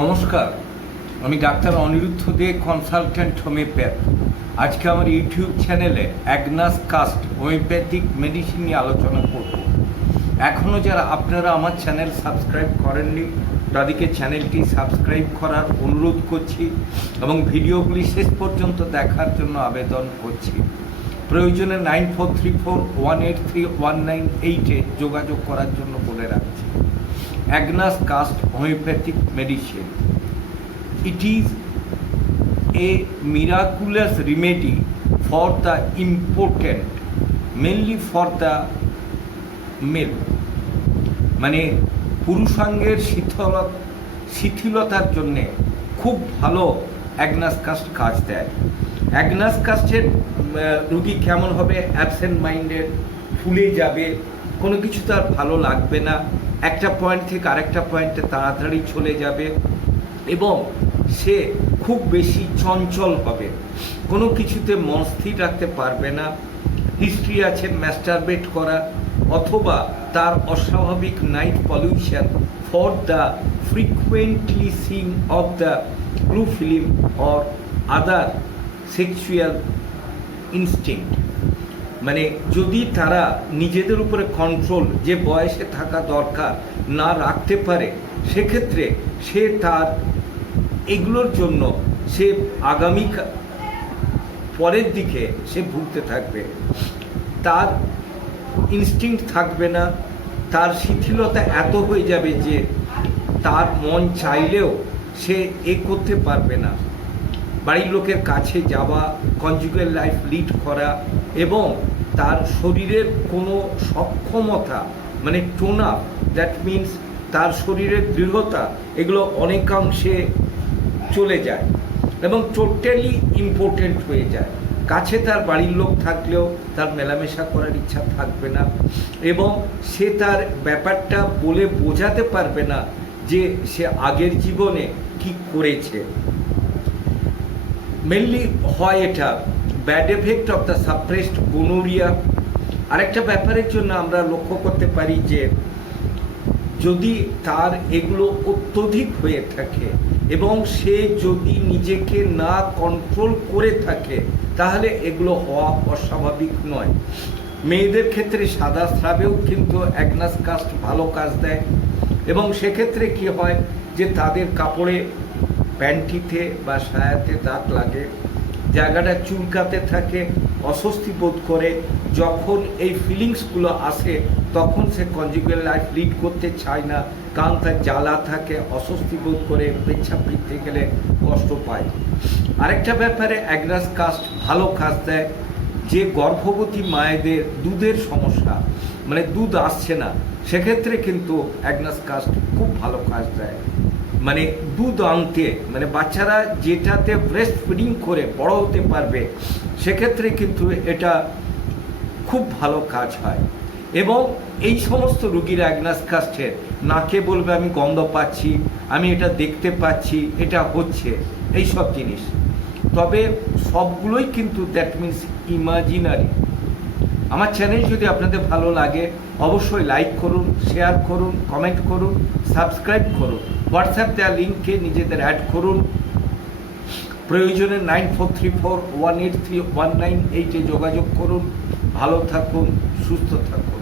নমস্কার, আমি ডাক্তার অনিরুদ্ধ দে, consultant homeopath. আজকে আমার ইউটিউব চ্যানেলে অ্যাগনাস কাস্ট হোমিওপ্যাথিক মেডিসিন নিয়ে আলোচনা করব। এখনও যারা আপনারা আমার চ্যানেল সাবস্ক্রাইব করেননি তাদেরকে চ্যানেলটি সাবস্ক্রাইব করার অনুরোধ করছি এবং ভিডিওগুলি শেষ পর্যন্ত দেখার জন্য আবেদন করছি। প্রয়োজনে 9434183198-এ যোগাযোগ করার জন্য বলে রাখছি। Agnus Castus Homeopathic medicine. It is a miraculous remedy for the impotent, mainly for the male. মানে পুরুষাঙ্গের শিথিলতার জন্যে খুব ভালো অ্যাগনাস কাস্ট কাজ দেয়। অ্যাগনাস কাস্টের রুগী কেমন হবে? অ্যাবসেন্ট মাইন্ডেড, ফুলে যাবে, কোনো কিছু তার ভালো লাগবে না, একটা পয়েন্ট থেকে আরেকটা পয়েন্টে তাড়াতাড়ি চলে যাবে এবং সে খুব বেশি চঞ্চল হবে, কোনো কিছুতে মন স্থির রাখতে পারবে না। হিস্ট্রি আছে ম্যাস্টারবেট করা অথবা তার অস্বাভাবিক night pollution for the frequently Singh of the blue film or other sexual instinct. মানে যদি তারা নিজেদের উপরে কন্ট্রোল যে বয়সে থাকা দরকার না রাখতে পারে, সেক্ষেত্রে সে তার এগুলোর জন্য সে আগামী পরের দিকে সে ভুগতে থাকবে। তার ইনস্টিংক্ট থাকবে না, তার শিথিলতা এত হয়ে যাবে যে তার মন চাইলেও সে করতে পারবে না। বাড়ির লোকের কাছে যাওয়া, কনজুগাল লাইফ লিড করা এবং তার শরীরের কোনো সক্ষমতা মানে টোনা, দ্যাট মিনস তার শরীরের দৃঢ়তা, এগুলো অনেকাংশে চলে যায় এবং টোটালি ইম্পর্টেন্ট হয়ে যায়। কাছে তার বাড়ির লোক থাকলেও তার মেলামেশা করার ইচ্ছা থাকবে না এবং সে তার ব্যাপারটা বলে বোঝাতে পারবে না যে সে আগের জীবনে কি করেছে। মেনলি হয় এটা bad effect of the suppressed গোনোরিয়া। আরেকটা ব্যাপারের জন্য আমরা লক্ষ্য করতে পারি যে যদি তার এগুলো অত্যধিক হয়ে থাকে এবং সে যদি নিজেকে না কন্ট্রোল করে থাকে, তাহলে এগুলো হওয়া অস্বাভাবিক নয়। মেয়েদের ক্ষেত্রে সাদা স্রাবেও কিন্তু অ্যাগনাস কাস্ট ভালো কাজ দেয় এবং সেক্ষেত্রে কি হয় যে তাদের কাপড়ে, প্যান্টিতে বা সায়াতে দাগ লাগে, জায়গাটা চুলকাতে থাকে, অস্বস্তি বোধ করে। যখন এই ফিলিংসগুলো আসে তখন সে কনজুগাল লাইফ লিড করতে চায় না, কারণ তার জ্বালা থাকে, অস্বস্তি বোধ করে, পেচ্ছাপ ফিরতে গেলে কষ্ট পায়। আরেকটা ব্যাপারে অ্যাগনাস কাস্ট ভালো কাজ দেয় যে গর্ভবতী মায়েদের দুধের সমস্যা, মানে দুধ আসছে না, সেক্ষেত্রে কিন্তু অ্যাগনাস কাস্ট খুব ভালো কাজ দেয়। মানে দুধ আনতে, মানে বাচ্চারা যেটাতে ব্রেস্ট ফিডিং করে বড় হতে পারবে, সেক্ষেত্রে কিন্তু এটা খুব ভালো কাজ হয়। এবং এই সমস্ত রুগীরা অ্যাগনাস কাস্টের নাকে বলবে আমি গন্ধ পাচ্ছি, আমি এটা দেখতে পাচ্ছি, এটা হচ্ছে, এই সব জিনিস। তবে সবগুলোই কিন্তু দ্যাট মিনস ইমাজিনারি। আমার চ্যানেল যদি আপনাদের ভালো লাগে অবশ্যই লাইক করুন, শেয়ার করুন, কমেন্ট করুন, সাবস্ক্রাইব করুন, হোয়াটসঅ্যাপ দেওয়া লিঙ্কে নিজেদের অ্যাড করুন। প্রয়োজনে 9434183198-এ যোগাযোগ করুন। ভালো থাকুন, সুস্থ থাকুন।